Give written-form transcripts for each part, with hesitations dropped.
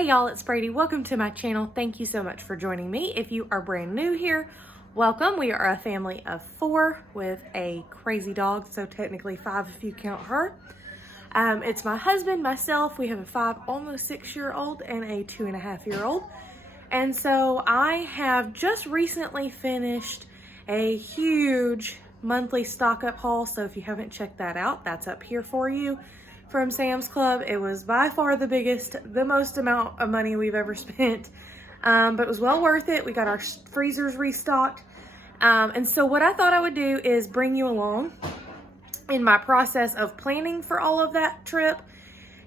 Hey y'all, it's Brady. Welcome to my channel. Thank you so much for joining me. If you are brand new here, welcome. We are a family of 4 with a crazy dog, so technically 5 if you count her. It's my husband, myself. We have a 5, almost 6-year-old and a 2.5-year-old. And so I have just recently finished a huge monthly stock up haul. So if you haven't checked that out, that's up here for you. From Sam's Club. It was by far the biggest, the most amount of money we've ever spent, but it was well worth it. We got our freezers restocked, and so what I thought I would do is bring you along in my process of planning for all of that trip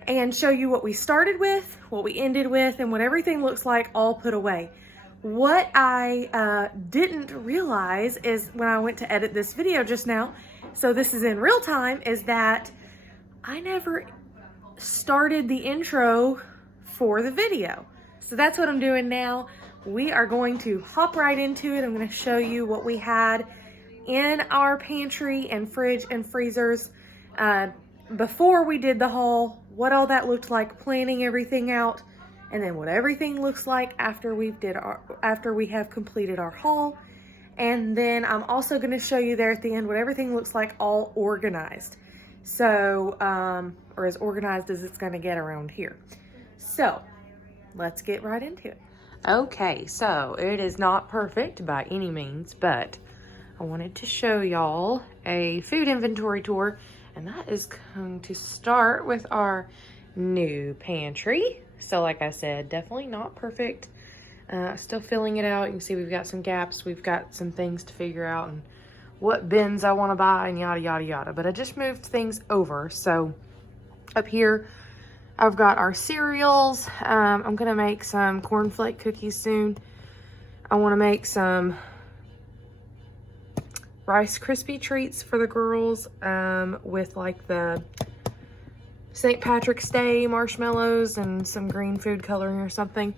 and show you what we started with, what we ended with, and what everything looks like all put away. What I didn't realize is when I went to edit this video just now, so this is in real time, is that I never started the intro for the video. So that's what I'm doing now. We are going to hop right into it. I'm going to show you what we had in our pantry and fridge and freezers before we did the haul, what all that looked like, planning everything out, and then what everything looks like after we have completed our haul. And then I'm also going to show you there at the end what everything looks like all organized. So, or as organized as it's going to get around here. So, let's get right into it. Okay, so it is not perfect by any means, but I wanted to show y'all a food inventory tour, and that is going to start with our new pantry. So, like I said, definitely not perfect. Still filling it out. You can see we've got some gaps. We've got some things to figure out and what bins I want to buy and yada, yada, yada. But I just moved things over. So up here, I've got our cereals. I'm going to make some cornflake cookies soon. I want to make some Rice Krispie treats for the girls with like the St. Patrick's Day marshmallows and some green food coloring or something.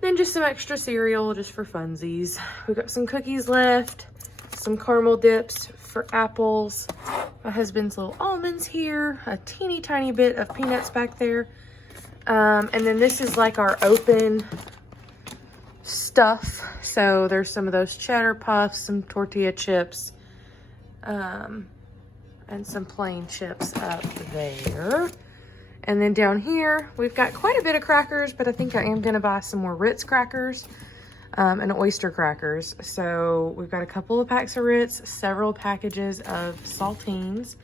Then just some extra cereal just for funsies. We've got some cookies left. Some caramel dips for apples, my husband's little almonds here, a teeny tiny bit of peanuts back there, and then this is like our open stuff. So there's some of those cheddar puffs, some tortilla chips, and some plain chips up there. And then down here we've got quite a bit of crackers, but I think I am going to buy some more Ritz crackers. And oyster crackers. So we've got a couple of packs of Ritz, several packages of saltines.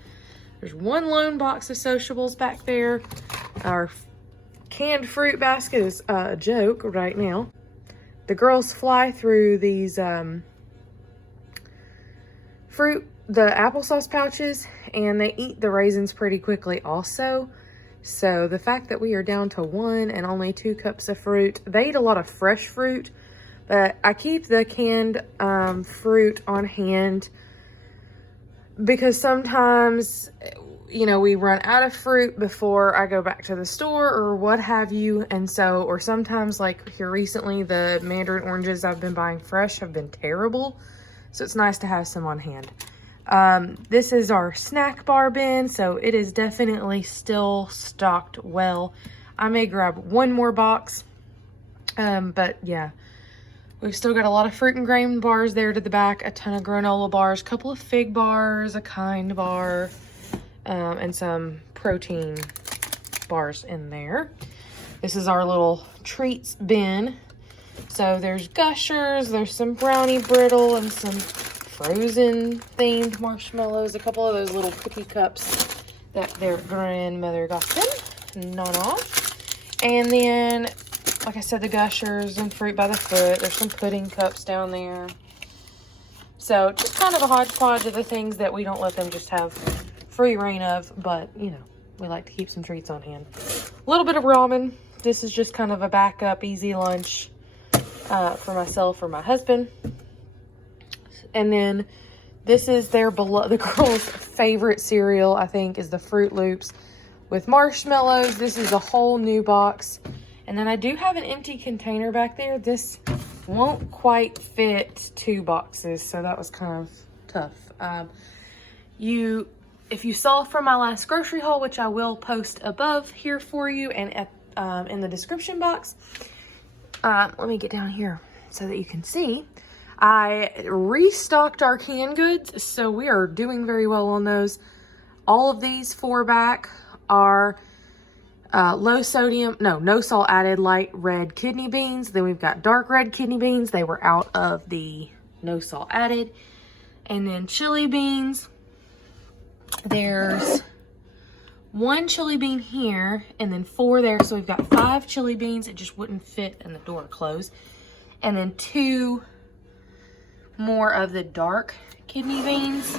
There's one lone box of Sociables back there. Our canned fruit basket is a joke right now. The girls fly through these the applesauce pouches, and they eat the raisins pretty quickly also. So the fact that we are down to 1 and only 2 cups of fruit, they eat a lot of fresh fruit. But I keep the canned fruit on hand because sometimes, you know, we run out of fruit before I go back to the store or what have you. And so, or sometimes like here recently, the mandarin oranges I've been buying fresh have been terrible. So it's nice to have some on hand. This is our snack bar bin. So it is definitely still stocked well. I may grab one more box, but yeah. We've still got a lot of fruit and grain bars there to the back, a ton of granola bars, a couple of fig bars, a kind bar, and some protein bars in there. This is our little treats bin. So there's Gushers, there's some brownie brittle, and some frozen themed marshmallows, a couple of those little cookie cups that their grandmother got them, none off. And then, like I said, the Gushers and fruit by the foot. There's some pudding cups down there. So just kind of a hodgepodge of the things that we don't let them just have free reign of. But, you know, we like to keep some treats on hand. A little bit of ramen. This is just kind of a backup, easy lunch for myself or my husband. And then this is the girls' favorite cereal, I think, is the Fruit Loops with marshmallows. This is a whole new box. And then I do have an empty container back there. This won't quite fit 2 boxes, so that was kind of tough. If you saw from my last grocery haul, which I will post above here for you, and in the description box. Let me get down here so that you can see. I restocked our canned goods, so we are doing very well on those. All of these 4-pack are no salt added light red kidney beans. Then we've got dark red kidney beans. They were out of the no salt added. And then chili beans. There's 1 chili bean here and then 4 there. So we've got 5 chili beans. It just wouldn't fit and the door closed. And then 2 more of the dark kidney beans.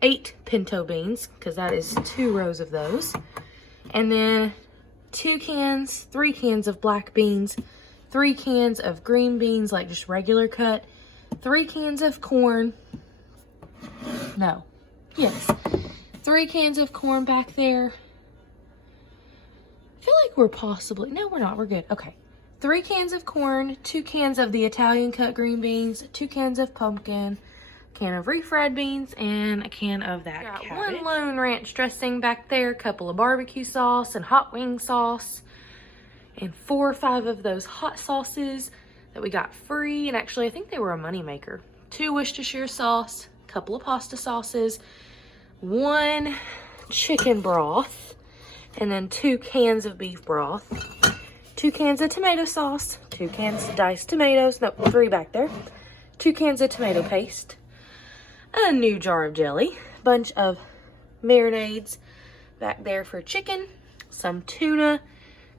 8 pinto beans, because that is 2 rows of those. And then 3 cans of black beans, 3 cans of green beans, like just regular cut, 3 cans of corn. 3 cans of corn back there. I feel like we're possibly, no, we're not, we're good. Okay. 3 cans of corn, 2 cans of the Italian cut green beans, 2 cans of pumpkin, can of refried beans, and a can of that cabbage. 1 Lone Ranch dressing back there, a couple of barbecue sauce and hot wing sauce, and 4 or 5 of those hot sauces that we got free, and actually I think they were a money maker. 2 Worcestershire sauce, a couple of pasta sauces, 1 chicken broth, and then 2 cans of beef broth, 2 cans of tomato sauce, 2 cans of diced tomatoes, no, 3 back there, 2 cans of tomato paste, a new jar of jelly, bunch of marinades back there for chicken, some tuna,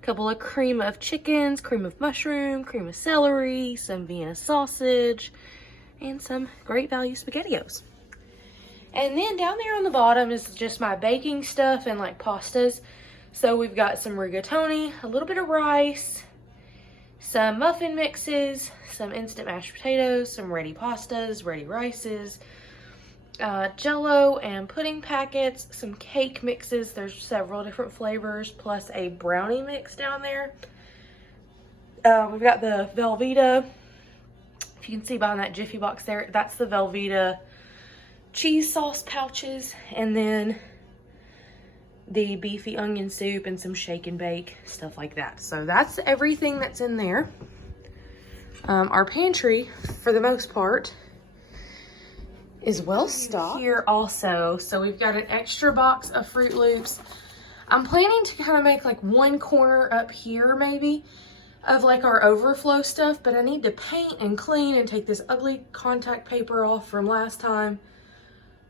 a couple of cream of chickens, cream of mushroom, cream of celery, some Vienna sausage, and some Great Value SpaghettiOs. And then down there on the bottom is just my baking stuff and like pastas. So we've got some rigatoni, a little bit of rice, some muffin mixes, some instant mashed potatoes, some ready pastas, ready rices, Jell-O and pudding packets, some cake mixes. There's several different flavors, plus a brownie mix down there. We've got the Velveeta. If you can see behind that Jiffy box there, that's the Velveeta cheese sauce pouches, and then the beefy onion soup and some shake and bake, stuff like that. So that's everything that's in there. Our pantry, for the most part, is well stocked. Here also, so we've got an extra box of Fruit Loops. I'm planning to kind of make like 1 corner up here maybe of like our overflow stuff, but I need to paint and clean and take this ugly contact paper off from last time.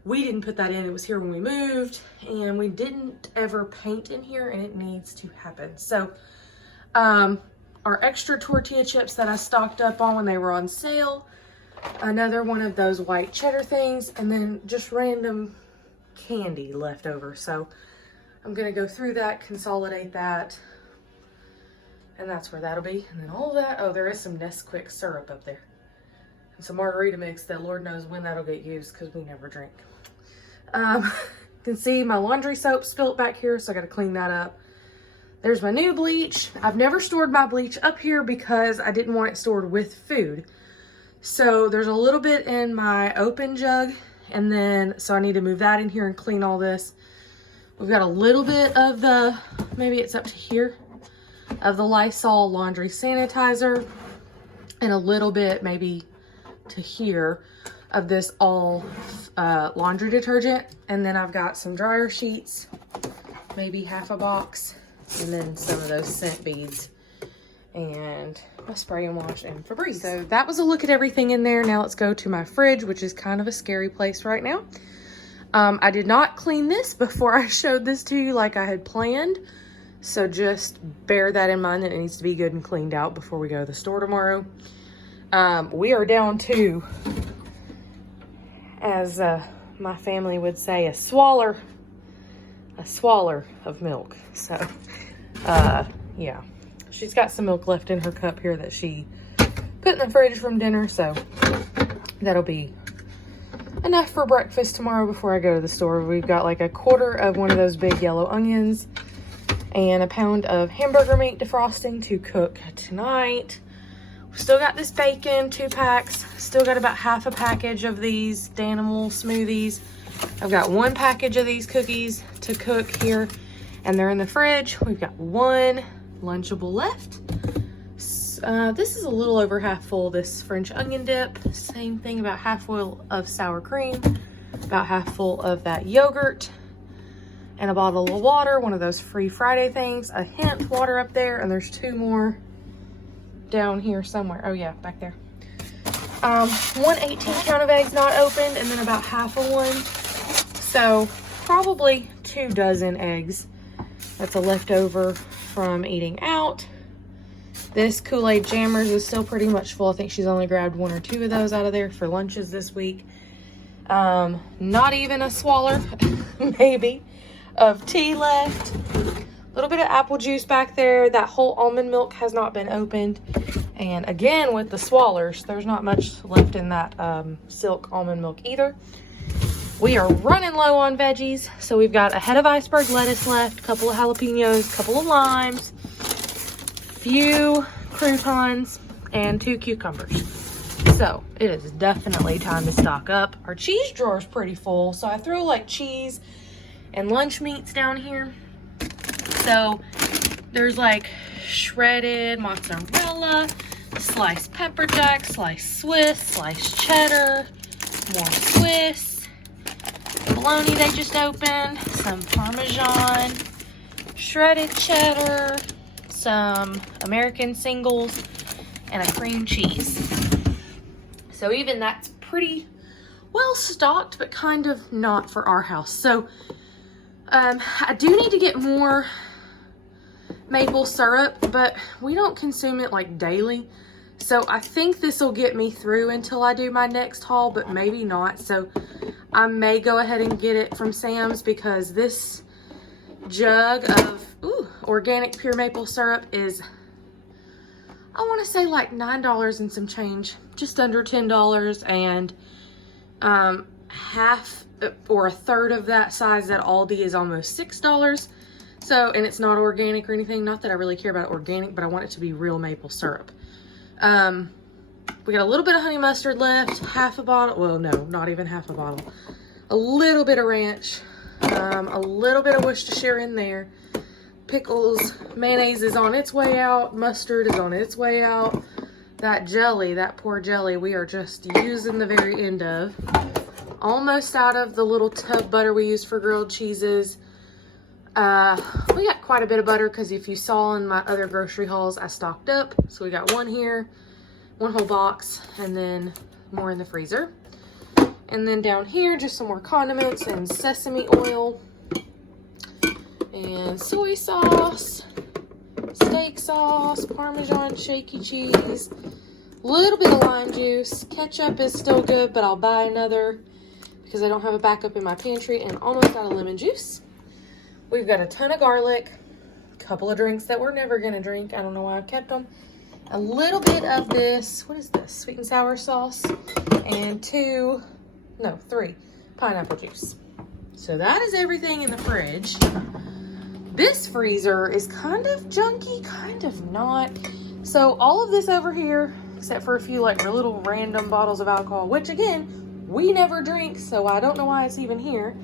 We didn't put that in, it was here when we moved, and we didn't ever paint in here, and it needs to happen. So our extra tortilla chips that I stocked up on when they were on sale, another one of those white cheddar things, and then just random candy left over. So I'm gonna go through that, consolidate that, and that's where that'll be. And then all of that, oh, there is some Nesquik syrup up there. And some margarita mix that Lord knows when that'll get used, because we never drink. You can see my laundry soap spilt back here, so I gotta clean that up. There's my new bleach. I've never stored my bleach up here because I didn't want it stored with food. So there's a little bit in my open jug, and then, so I need to move that in here and clean all this. We've got a little bit of the, maybe it's up to here, of the Lysol laundry sanitizer, and a little bit maybe to here of this all laundry detergent. And then I've got some dryer sheets, maybe half a box, and then some of those scent beads, and my spray and wash and Febreze. So that was a look at everything in there. Now let's go to my fridge, which is kind of a scary place right now. I did not clean this before I showed this to you like I had planned. So just bear that in mind that it needs to be good and cleaned out before we go to the store tomorrow. We are down to, as my family would say, a swaller of milk. So, yeah. She's got some milk left in her cup here that she put in the fridge from dinner. So that'll be enough for breakfast tomorrow before I go to the store. We've got like a quarter of one of those big yellow onions and a pound of hamburger meat defrosting to cook tonight. We've still got this bacon, 2 packs. Still got about half a package of these Danimal smoothies. I've got 1 package of these cookies to cook here. and they're in the fridge. We've got one Lunchable left. This is a little over half full, this French onion dip. Same thing, about half full of sour cream, about half full of that yogurt, and a bottle of water, one of those free Friday things, a hint water up there, and there's 2 more down here somewhere. Oh yeah, back there. 1 18-count of eggs not opened, and then about half of one. So probably 2 dozen eggs. That's a leftover from eating out. This Kool-Aid Jammers is still pretty much full. I think she's only grabbed 1 or 2 of those out of there for lunches this week. Not even a swaller, maybe, of tea left. A little bit of apple juice back there. That whole almond milk has not been opened. And again, with the swallers, there's not much left in that silk almond milk either. We are running low on veggies. So we've got a head of iceberg lettuce left, a couple of jalapenos, a couple of limes, few croutons, and 2 cucumbers. So it is definitely time to stock up. Our cheese drawer is pretty full, so I throw like cheese and lunch meats down here. So there's like shredded mozzarella, sliced pepper jack, sliced Swiss, sliced cheddar, more Swiss, bologna they just opened, some Parmesan, shredded cheddar, some American singles, and a cream cheese. So even that's pretty well stocked, but kind of not for our house. So I do need to get more maple syrup, but we don't consume it like daily. So I think this will get me through until I do my next haul, but maybe not. So I may go ahead and get it from Sam's, because this jug of organic pure maple syrup is, I want to say like $9 and some change, just under $10, and half or a third of that size at Aldi is almost $6. So, and it's not organic or anything. Not that I really care about organic, but I want it to be real maple syrup. We got a little bit of honey mustard left, half a bottle. Well, no, not even half a bottle. A little bit of ranch, a little bit of Worcestershire in there. Pickles, mayonnaise is on its way out. Mustard is on its way out. That jelly, that poor jelly, we are just using the very end of. Almost out of the little tub butter we use for grilled cheeses. We got quite a bit of butter, because if you saw in my other grocery hauls, I stocked up. So we got 1 here, 1 whole box, and then more in the freezer. And then down here, just some more condiments and sesame oil and soy sauce, steak sauce, Parmesan shaky cheese, a little bit of lime juice. Ketchup is still good, but I'll buy another because I don't have a backup in my pantry, and almost out of lemon juice. We've got a ton of garlic, a couple of drinks that we're never going to drink. I don't know why I've kept them. A little bit of this, what is this? Sweet and sour sauce, and 3 pineapple juice. So that is everything in the fridge. This freezer is kind of junky, kind of not. So all of this over here, except for a few like little random bottles of alcohol, which again, we never drink, so I don't know why it's even here.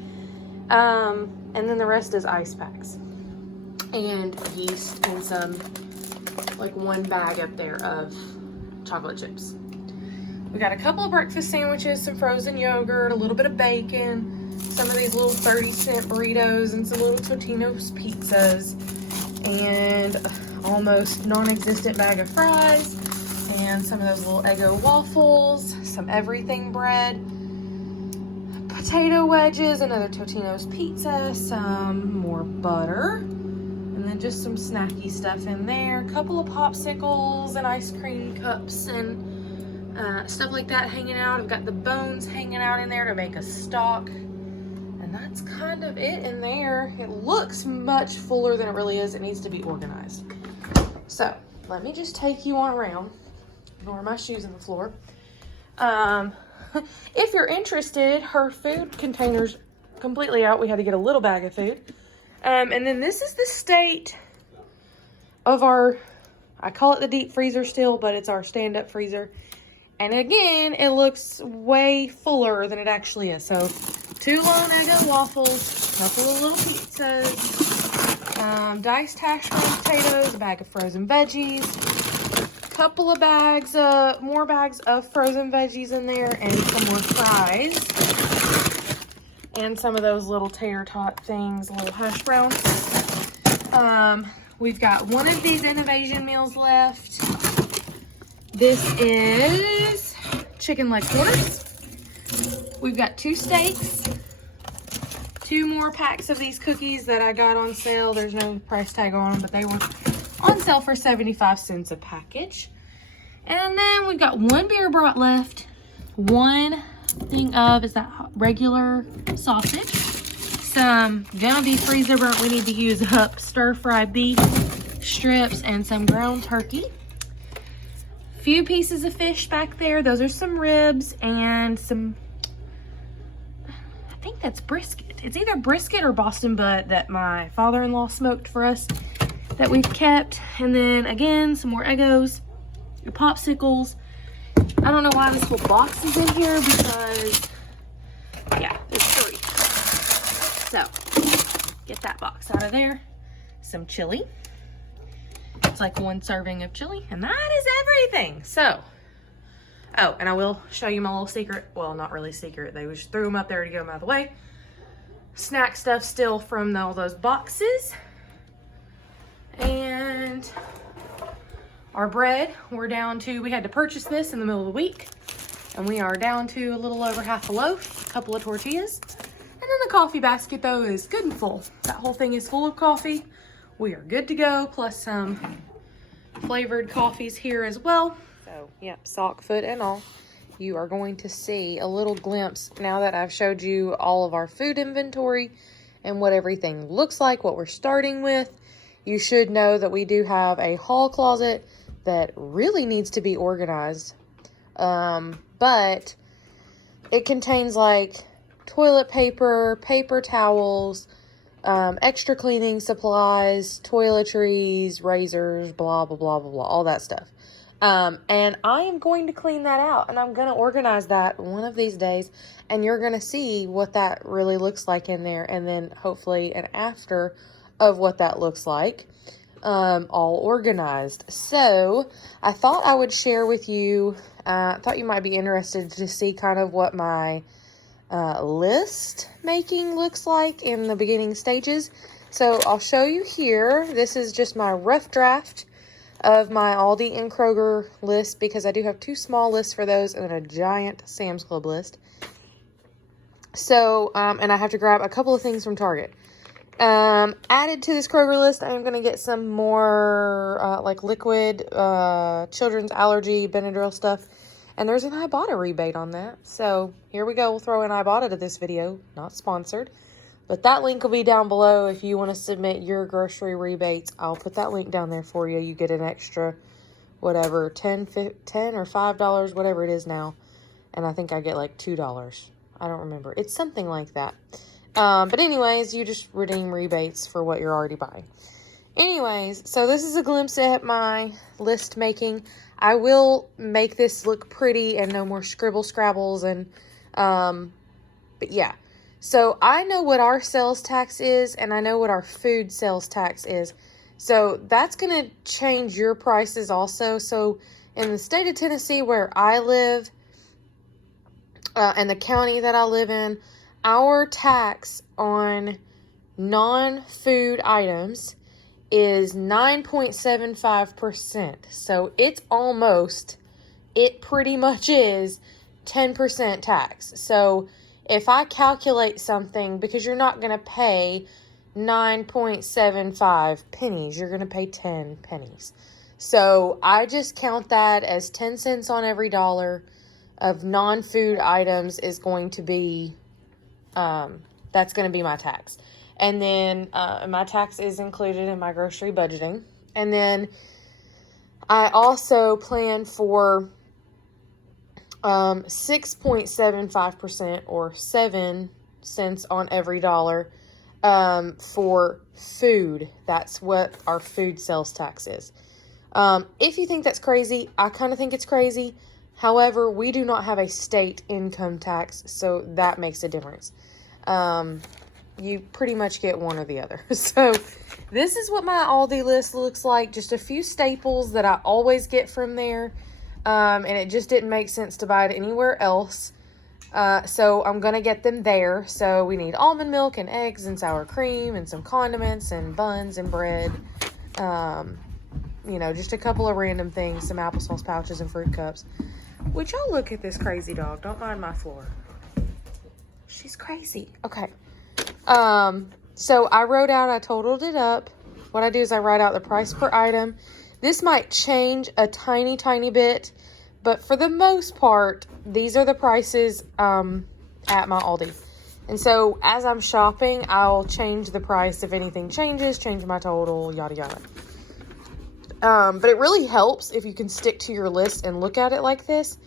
And then the rest is ice packs and yeast and some, like 1 bag up there of chocolate chips. We got a couple of breakfast sandwiches, some frozen yogurt, a little bit of bacon, some of these little 30-cent burritos, and some little Totino's pizzas, and almost non-existent bag of fries, and some of those little Eggo waffles, some everything bread, potato wedges, another Totino's pizza, some more butter, and then just some snacky stuff in there. A couple of popsicles and ice cream cups and stuff like that hanging out. I've got the bones hanging out in there to make a stock. And that's kind of it in there. It looks much fuller than it really is. It needs to be organized. So let me just take you on around. Ignore my shoes on the floor. If you're interested, her food container's completely out. We had to get a little bag of food. And then this is the state of our, I call it the deep freezer still, but it's our stand-up freezer. And again, it looks way fuller than it actually is. So 2 long Eggo waffles, a couple of little pizzas, some diced hash brown potatoes, a bag of frozen veggies, a couple of bags, more bags of frozen veggies in there, and some more fries. And some of those little tater tot things, little hash browns. We've got one of these innovation meals left. This is chicken leg quarters. We've got 2 steaks, 2 more packs of these cookies that I got on sale. There's no price tag on them, but they were on sale for 75 cents a package. And then we've got 1 beer brat left, 1 thing of is that regular sausage, some gonna be freezer burnt, we need to use up stir-fried beef strips, and some ground turkey. Few pieces of fish back there. Those are some ribs and some, I think that's brisket. It's either brisket or Boston butt that my father-in-law smoked for us that we've kept. And then again, some more Eggos, popsicles. I don't know why this whole box is in here because, yeah, there's 3. So, get that box out of there. Some chili. It's like 1 serving of chili, and that is everything. So, oh, and I will show you my little secret. Well, not really secret. They just threw them up there to get them out of the way. Snack stuff still from all those boxes. And our bread, we're down to, we had to purchase this in the middle of the week, and we are down to a little over half a loaf, a couple of tortillas. And then the coffee basket, though, is good and full. That whole thing is full of coffee. We are good to go, plus some flavored coffees here as well. So, yep, sock, foot, and all. You are going to see a little glimpse now that I've showed you all of our food inventory and what everything looks like, what we're starting with. You should know that we do have a hall closet that really needs to be organized. But it contains like toilet paper, paper towels, extra cleaning supplies, toiletries, razors, blah, blah, blah, blah, blah, all that stuff. And I am going to clean that out, and I'm going to organize that one of these days, and you're going to see what that really looks like in there, and then hopefully an after of what that looks like, all organized. So I thought I would share with you, I thought you might be interested to see kind of what my list making looks like in the beginning stages. So I'll show you here. This is just my rough draft of my Aldi and Kroger list, because I do have 2 small lists for those and then a giant Sam's Club list. So, and I have to grab a couple of things from Target. Added to this Kroger list, I'm going to get some more, like liquid, children's allergy Benadryl stuff. And there's an Ibotta rebate on that. So here we go. We'll throw in Ibotta to this video. Not sponsored. But that link will be down below if you want to submit your grocery rebates. I'll put that link down there for you. You get an extra, whatever, $10 or $5, whatever it is now. And I think I get like $2. I don't remember. It's something like that. But anyways, you just redeem rebates for what you're already buying. Anyways, so this is a glimpse at my list making. I will make this look pretty and no more scribble scrabbles and, but yeah. So I know what our sales tax is, and I know what our food sales tax is. So that's going to change your prices also. So in the state of Tennessee where I live, and the county that I live in, our tax on non-food items is 9.75%. So it's almost, it pretty much is 10% tax. So if I calculate something, because you're not going to pay 9.75 pennies, you're going to pay 10 pennies. So I just count that as 10 cents on every dollar of non-food items is going to be, that's going to be my tax. And then my tax is included in my grocery budgeting. And then I also plan for 6.75% or 7 cents on every dollar for food. That's what our food sales tax is. If you think that's crazy, I kind of think it's crazy. However, we do not have a state income tax, so that makes a difference. You pretty much get one or the other. So This is what my Aldi list looks like. Just a few staples that I always get from there. And it just didn't make sense to buy it anywhere else. So I'm going to get them there. So we need almond milk and eggs and sour cream and some condiments and buns and bread. You know, just a couple of random things, some applesauce pouches and fruit cups. Would y'all look at this crazy dog? Don't mind my floor. She's crazy. Okay. So I totaled it up. What I do is I write out the price per item. This might change a tiny, tiny bit, but for the most part, these are the prices, at my Aldi. And so as I'm shopping, I'll change the price if anything changes, change my total, yada, yada. But it really helps if you can stick to your list and look at it like this.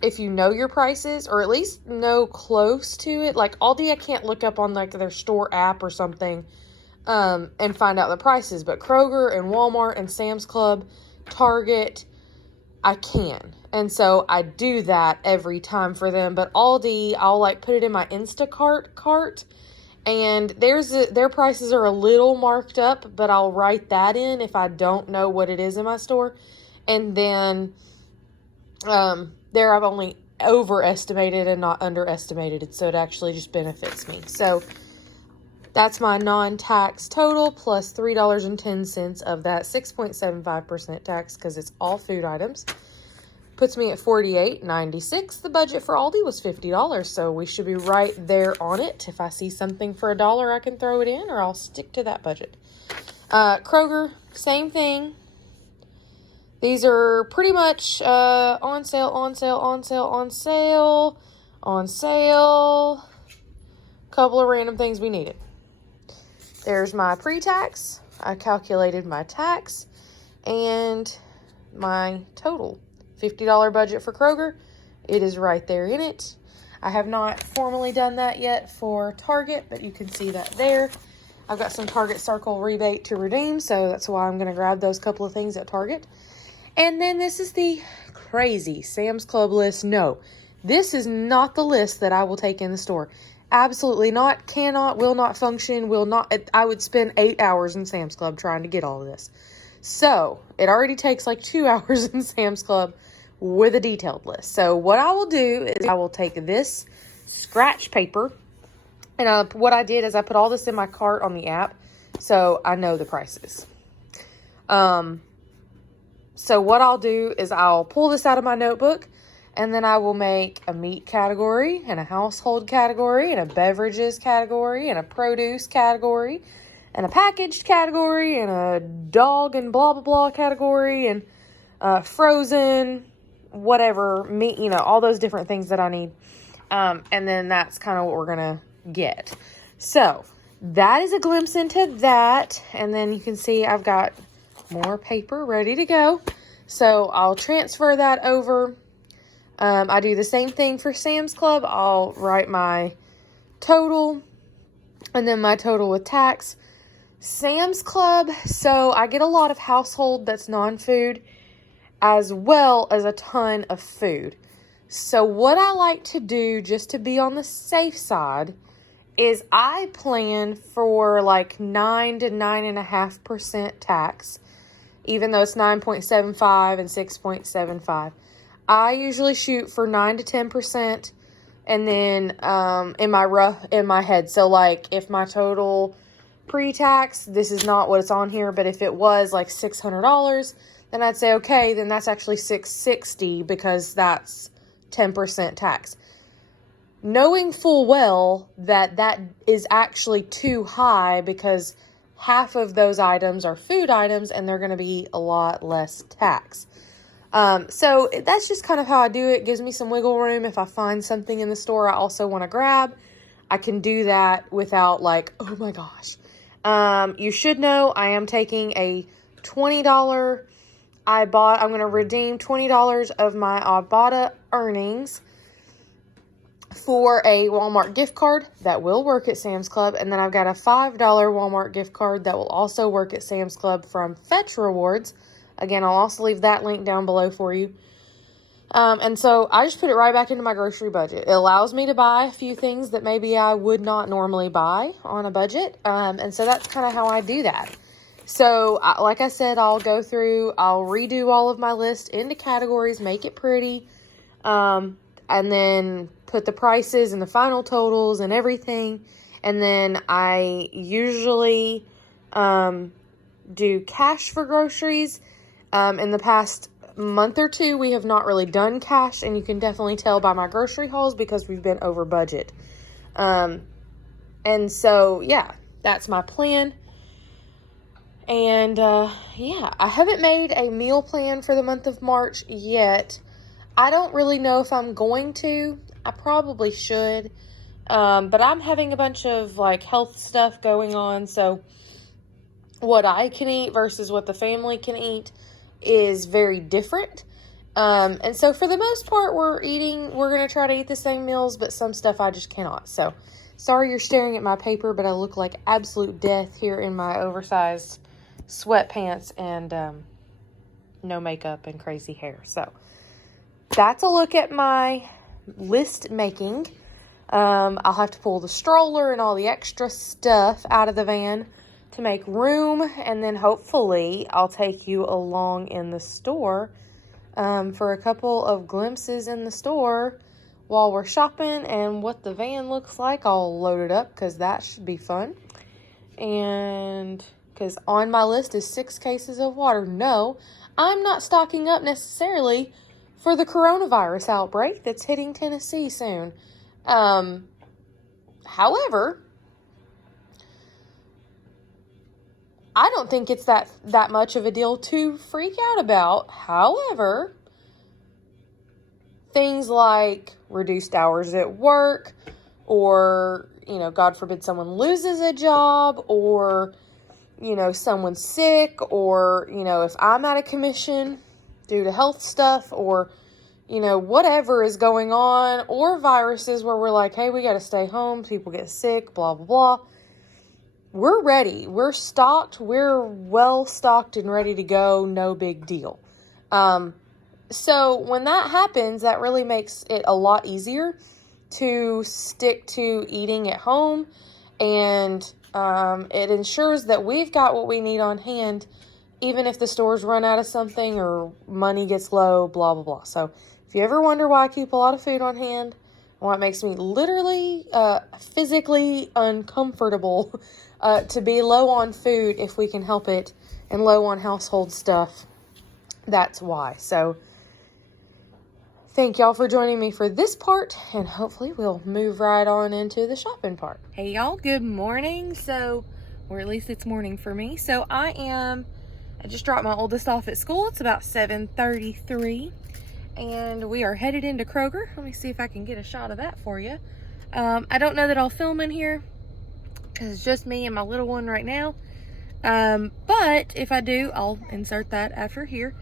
If you know your prices, or at least know close to it. Like Aldi, I can't look up on like their store app or something, and find out the prices. But Kroger and Walmart and Sam's Club, Target, I can. And so I do that every time for them. But Aldi, I'll like put it in my Instacart cart. And their prices are a little marked up, but I'll write that in if I don't know what it is in my store. And then there I've only overestimated and not underestimated it, so it actually just benefits me. So that's my non-tax total plus $3.10 of that 6.75% tax because it's all food items. Puts me at $48.96. The budget for Aldi was $50, so we should be right there on it. If I see something for $1, I can throw it in, or I'll stick to that budget. Kroger, same thing. These are pretty much on sale, on sale, on sale, on sale, on sale. Couple of random things we needed. There's my pre-tax. I calculated my tax and my total. $50 budget for Kroger. It is right there in it. I have not formally done that yet for Target, but you can see that there. I've got some Target Circle rebate to redeem, so that's why I'm going to grab those couple of things at Target. And then this is the crazy Sam's Club list. No, this is not the list that I will take in the store. Absolutely not, cannot, will not function, will not. I would spend 8 hours in Sam's Club trying to get all of this. So it already takes like 2 hours in Sam's Club with a detailed list. So what I will do is I will take this scratch paper, and what I did is I put all this in my cart on the app so I know the prices. So what I'll do is I'll pull this out of my notebook, and then I will make a meat category and a household category and a beverages category and a produce category and a packaged category and a dog and blah, blah, blah category and frozen, whatever, meat, you know, all those different things that I need. And then that's kind of what we're going to get. So that is a glimpse into that. And then you can see I've got more paper ready to go. So I'll transfer that over. I do the same thing for Sam's Club. I'll write my total and then my total with tax. Sam's Club, so I get a lot of household that's non-food as well as a ton of food. So what I like to do just to be on the safe side is I plan for like 9 to 9.5% tax, even though it's 9.75 and 6.75. I usually shoot for 9 to 10%, and then in my head. So like if my total pre-tax, this is not what it's on here, but if it was like $600, then I'd say okay, then that's actually $660 because that's 10% tax. Knowing full well that that is actually too high because half of those items are food items and they're going to be a lot less tax. So that's just kind of how I do it. It gives me some wiggle room. If I find something in the store I also want to grab, I can do that without like, oh my gosh. You should know I am taking a $20 I'm going to redeem $20 of my Ibotta earnings for a Walmart gift card that will work at Sam's Club. And then I've got a $5 Walmart gift card that will also work at Sam's Club from Fetch Rewards. Again, I'll also leave that link down below for you. And so I just put it right back into my grocery budget. It allows me to buy a few things that maybe I would not normally buy on a budget. And so that's kind of how I do that. So like I said, I'll go through, I'll redo all of my list into categories, make it pretty, and then put the prices and the final totals and everything. And then I usually do cash for groceries. In the past month or two, we have not really done cash, and you can definitely tell by my grocery hauls because we've been over budget. And so, yeah, that's my plan. And, yeah, I haven't made a meal plan for the month of March yet. I don't really know if I'm going to. I probably should. But I'm having a bunch of, like, health stuff going on, so what I can eat versus what the family can eat is very different. And so for the most part, we're going to try to eat the same meals, but some stuff I just cannot. So sorry you're staring at my paper, but I look like absolute death here in my oversized sweatpants and no makeup and crazy hair. So that's a look at my list making. I'll have to pull the stroller and all the extra stuff out of the van to make room, and then hopefully I'll take you along in the store for a couple of glimpses in the store while we're shopping and what the van looks like. I'll load it up because that should be fun. And because on my list is 6 cases of water. No, I'm not stocking up necessarily for the coronavirus outbreak that's hitting Tennessee soon. However, I don't think it's that much of a deal to freak out about. However, things like reduced hours at work, or, you know, God forbid someone loses a job, or, you know, someone's sick, or, you know, if I'm out of commission due to health stuff, or, you know, whatever is going on, or viruses where we're like, hey, we got to stay home, people get sick, blah, blah, blah. We're ready. We're stocked. We're well stocked and ready to go. No big deal. So when that happens, that really makes it a lot easier to stick to eating at home, and it ensures that we've got what we need on hand, even if the stores run out of something or money gets low, blah, blah, blah. So if you ever wonder why I keep a lot of food on hand, why it makes me literally physically uncomfortable to be low on food if we can help it, and low on household stuff, that's why. So thank y'all for joining me for this part, and hopefully we'll move right on into the shopping part. Hey y'all, good morning. So, or at least it's morning for me. So I just dropped my oldest off at school. It's about 7:33, and we are headed into Kroger. Let me see if I can get a shot of that for you. I don't know that I'll film in here because it's just me and my little one right now. But if I do, I'll insert that after here.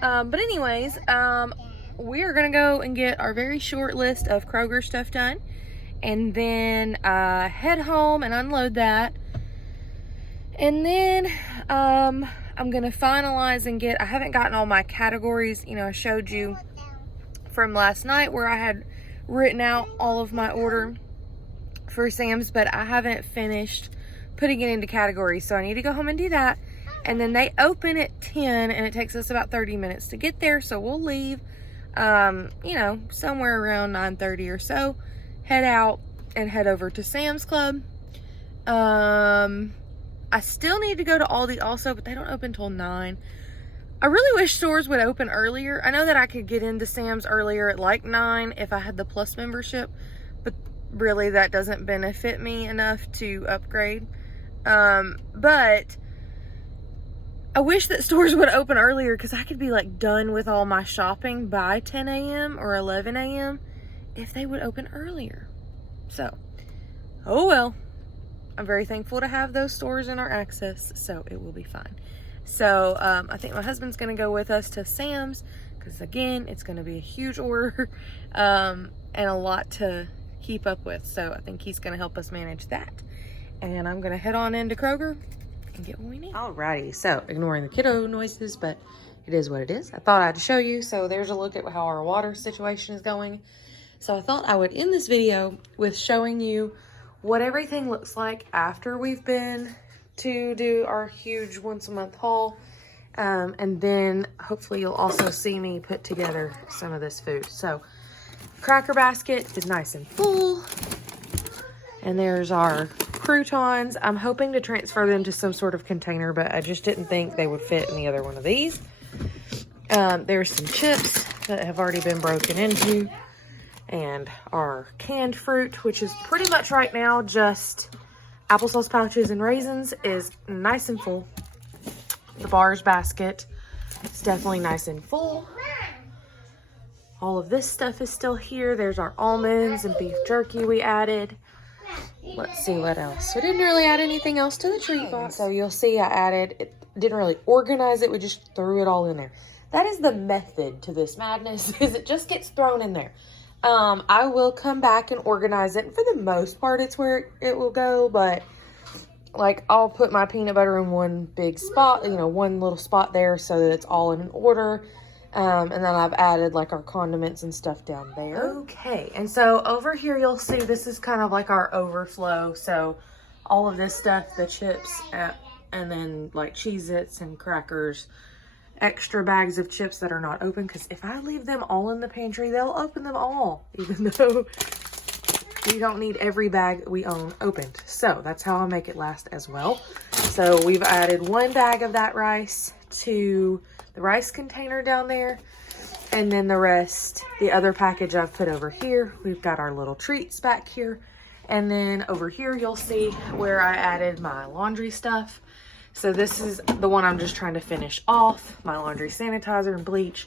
But anyways, we are going to go and get our very short list of Kroger stuff done, and then head home and unload that. And then I'm going to finalize and I haven't gotten all my categories. You know, I showed you from last night where I had written out all of my order for Sam's, but I haven't finished putting it into categories, so I need to go home and do that. And then they open at 10, and it takes us about 30 minutes to get there, so we'll leave you know, somewhere around 9:30 or so, head out and head over to Sam's Club. I still need to go to Aldi also, but they don't open till 9. I really wish stores would open earlier. I know that I could get into Sam's earlier at like 9 if I had the Plus membership, but really that doesn't benefit me enough to upgrade. But I wish that stores would open earlier, because I could be like done with all my shopping by 10 a.m. or 11 a.m. if they would open earlier. So, oh well. I'm very thankful to have those stores in our access, so it will be fine. So, I think my husband's going to go with us to Sam's, because again, it's going to be a huge order, and a lot to keep up with. So I think he's going to help us manage that. And I'm going to head on into Kroger and get what we need. Alrighty, so ignoring the kiddo noises, but it is what it is. I thought I'd show you. So there's a look at how our water situation is going. So I thought I would end this video with showing you what everything looks like after we've been to do our huge once a month haul. And then hopefully you'll also see me put together some of this food. So cracker basket is nice and full. And there's our croutons. I'm hoping to transfer them to some sort of container, but I just didn't think they would fit in the other one of these. There's some chips that have already been broken into. And our canned fruit, which is pretty much right now just applesauce pouches and raisins, is nice and full. The bars basket is definitely nice and full. All of this stuff is still here. There's our almonds and beef jerky we added. Let's see what else. We didn't really add anything else to the treat box. So you'll see I added, it didn't really organize it. We just threw it all in there. That is the method to this madness, is it just gets thrown in there. I will come back and organize it. And for the most part, it's where it will go. But like, I'll put my peanut butter in one big spot, you know, one little spot there so that it's all in an order. And then I've added like our condiments and stuff down there. Okay, and so over here you'll see this is kind of like our overflow. So all of this stuff, the chips, and then like Cheez-Its and crackers, extra bags of chips that are not open, because if I leave them all in the pantry, they'll open them all, even though we don't need every bag we own opened. So that's how I make it last as well. So we've added one bag of that rice to the rice container down there, and then the rest, the other package I've put over here. We've got our little treats back here, and then over here you'll see where I added my laundry stuff. So this is the one I'm just trying to finish off, my laundry sanitizer and bleach.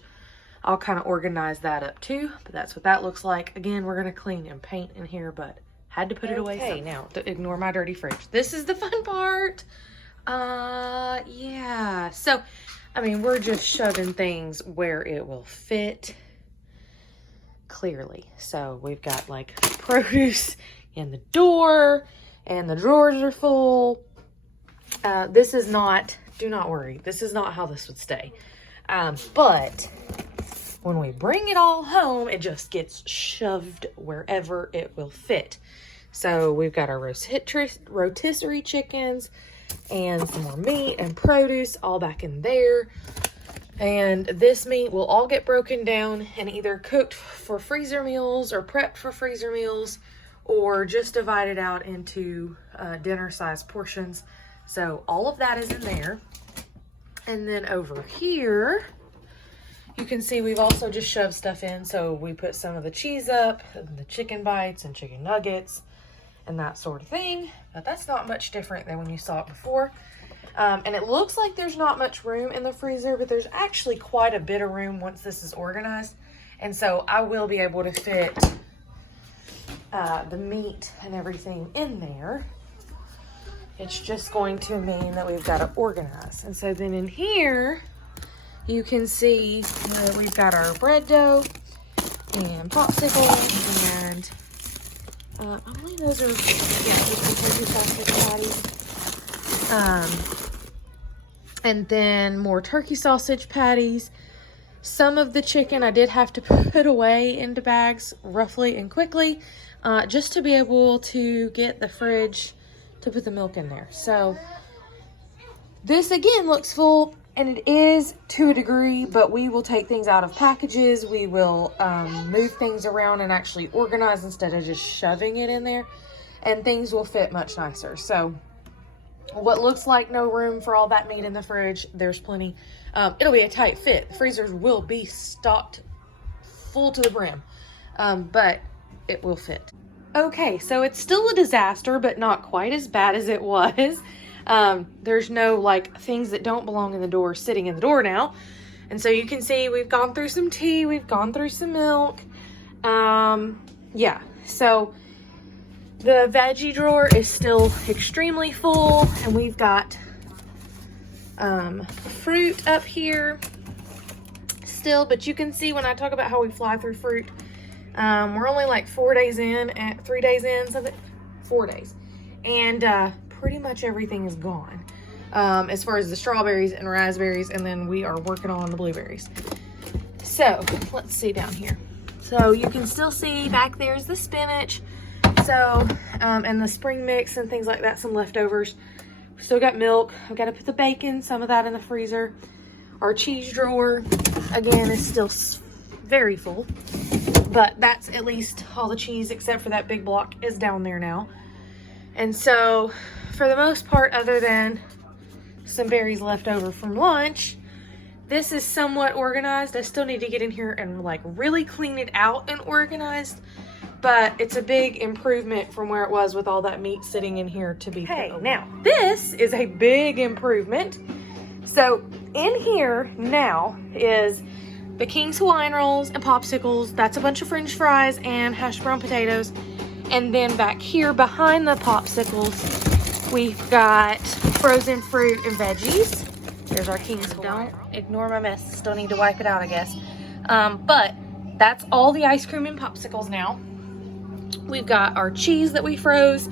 I'll kind of organize that up too, but that's what that looks like. Again, we're going to clean and paint in here, but had to put it away. Okay, now ignore my dirty fridge. This is the fun part. Yeah. So, I mean, we're just shoving things where it will fit clearly. So we've got like produce in the door, and the drawers are full. This is not, do not worry, this is not how this would stay. But when we bring it all home, it just gets shoved wherever it will fit. So we've got our rotisserie chickens and some more meat and produce all back in there. And this meat will all get broken down and either cooked for freezer meals or prepped for freezer meals, or just divided out into dinner size portions. So all of that is in there. And then over here, you can see we've also just shoved stuff in. So we put some of the cheese up, and the chicken bites and chicken nuggets and that sort of thing. But that's not much different than when you saw it before. And it looks like there's not much room in the freezer, but there's actually quite a bit of room once this is organized. And so I will be able to fit the meat and everything in there. It's just going to mean that we've got to organize. And so then in here, you can see we've got our bread dough and popsicle, and I believe those are, yeah, just the turkey sausage patties. And then more turkey sausage patties. Some of the chicken I did have to put away into bags roughly and quickly, just to be able to get the fridge to put the milk in there. So this again looks full, and it is to a degree, but we will take things out of packages. We will move things around and actually organize instead of just shoving it in there, and things will fit much nicer. So what looks like no room for all that meat in the fridge, there's plenty. It'll be a tight fit. The freezers will be stocked full to the brim, but it will fit. Okay, so it's still a disaster, but not quite as bad as it was. There's no like things that don't belong in the door sitting in the door now. And so you can see we've gone through some tea, we've gone through some milk. Yeah, so the veggie drawer is still extremely full, and we've got fruit up here still, but you can see when I talk about how we fly through fruit, we're only like 4 days in, 3 days in, 4 days, and pretty much everything is gone. as far as the strawberries and raspberries, and then we are working on the blueberries. So let's see down here. So you can still see back there's the spinach. So, and the spring mix and things like that, some leftovers. We still got milk. I've got to put the bacon, some of that in the freezer. Our cheese drawer, again, is still very full. But that's at least all the cheese, except for that big block, is down there now. And so, for the most part, other than some berries left over from lunch, this is somewhat organized. I still need to get in here and like really clean it out and organized. But it's a big improvement from where it was with all that meat sitting in here to be put over. Now, this is a big improvement. So in here now is the King's Hawaiian rolls and popsicles. That's a bunch of French fries and hashed brown potatoes. And then back here behind the popsicles, we've got frozen fruit and veggies. There's our King's Hawaiian. Don't ignore my mess. Still need to wipe it out, I guess. But that's all the ice cream and popsicles now. We've got our cheese that we froze,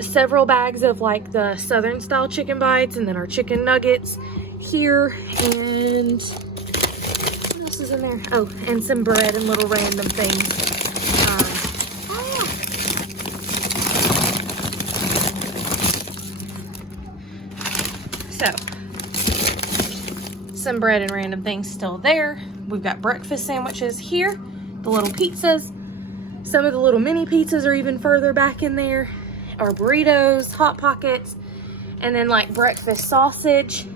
several bags of like the Southern style chicken bites, and then our chicken nuggets here, and what else is in there? Oh, and some bread and little random things. So, some bread and random things still there. We've got breakfast sandwiches here, the little pizzas. Some of the little mini pizzas are even further back in there. Our burritos, Hot Pockets, and then like breakfast sausage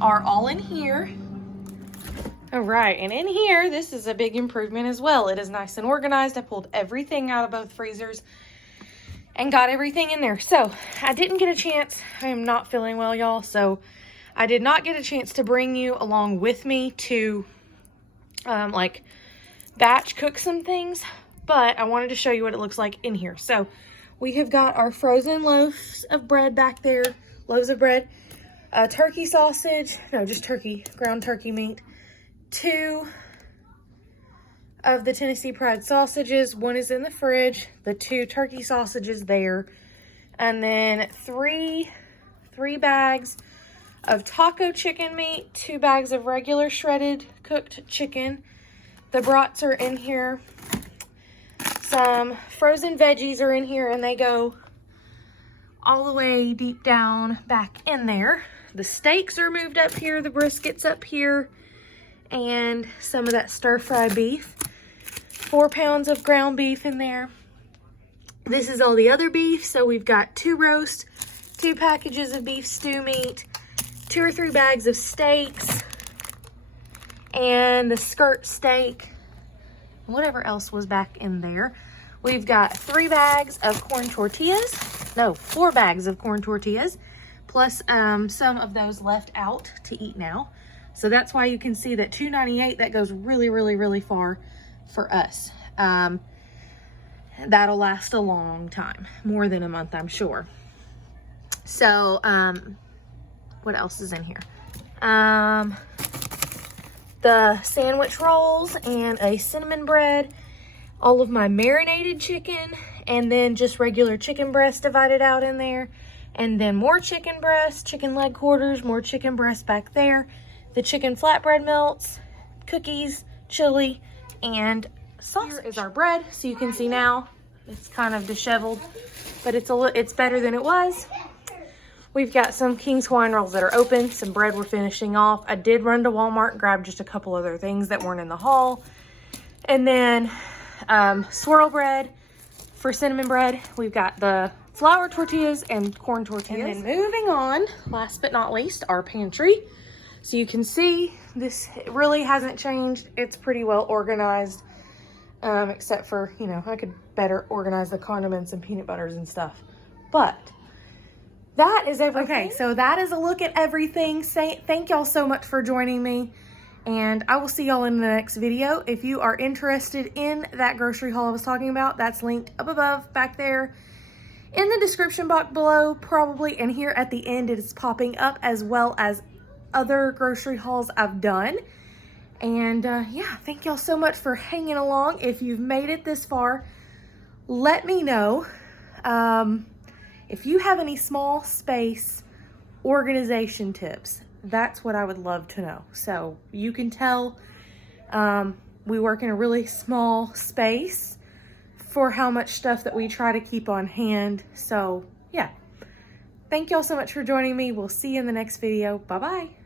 are all in here. All right, and in here, this is a big improvement as well. It is nice and organized. I pulled everything out of both freezers and got everything in there. So I didn't get a chance. I am not feeling well, y'all. So I did not get a chance to bring you along with me to like batch cook some things. But I wanted to show you what it looks like in here. So we have got our frozen loaves of bread back there. Loaves of bread. Turkey sausage. No, just turkey. Ground turkey meat. 2 of the Tennessee Pride sausages. 1 is in the fridge. The 2 turkey sausages there. And then 3 bags of taco chicken meat. 2 bags of regular shredded cooked chicken. The brats are in here. Some frozen veggies are in here, and they go all the way deep down back in there. The steaks are moved up here, the brisket's up here, and some of that stir-fry beef. 4 pounds of ground beef in there. This is all the other beef, so we've got 2 roast, 2 packages of beef stew meat, 2 or 3 bags of steaks, and the skirt steak. Whatever else was back in there. We've got 3 bags of corn tortillas. No, 4 bags of corn tortillas. Plus some of those left out to eat now. So that's why you can see that $2.98, that goes really, really, really far for us. That'll last a long time. More than a month, I'm sure. So, what else is in here? The sandwich rolls and a cinnamon bread, all of my marinated chicken, and then just regular chicken breast divided out in there, and then more chicken breast, chicken leg quarters, more chicken breast back there, the chicken flatbread melts, cookies, chili, and sausage. Here is our bread, so you can see now it's kind of disheveled, but it's better than it was. We've got some King's Hawaiian rolls that are open, some bread we're finishing off. I did run to Walmart and grab just a couple other things that weren't in the haul. And then swirl bread for cinnamon bread. We've got the flour tortillas and corn tortillas. And then moving on, last but not least, our pantry. So you can see this really hasn't changed. It's pretty well organized, except for, you know, I could better organize the condiments and peanut butters and stuff. But that is everything. Okay, so that is a look at everything. Thank y'all so much for joining me, and I will see y'all in the next video. If you are interested in that grocery haul I was talking about, that's linked up above back there in the description box below, probably, and here at the end it is popping up, as well as other grocery hauls I've done. And yeah, thank y'all so much for hanging along. If you've made it this far, let me know. If you have any small space organization tips. That's what I would love to know. So you can tell we work in a really small space for how much stuff that we try to keep on hand. So yeah, thank y'all so much for joining me. We'll see you in the next video. Bye-bye.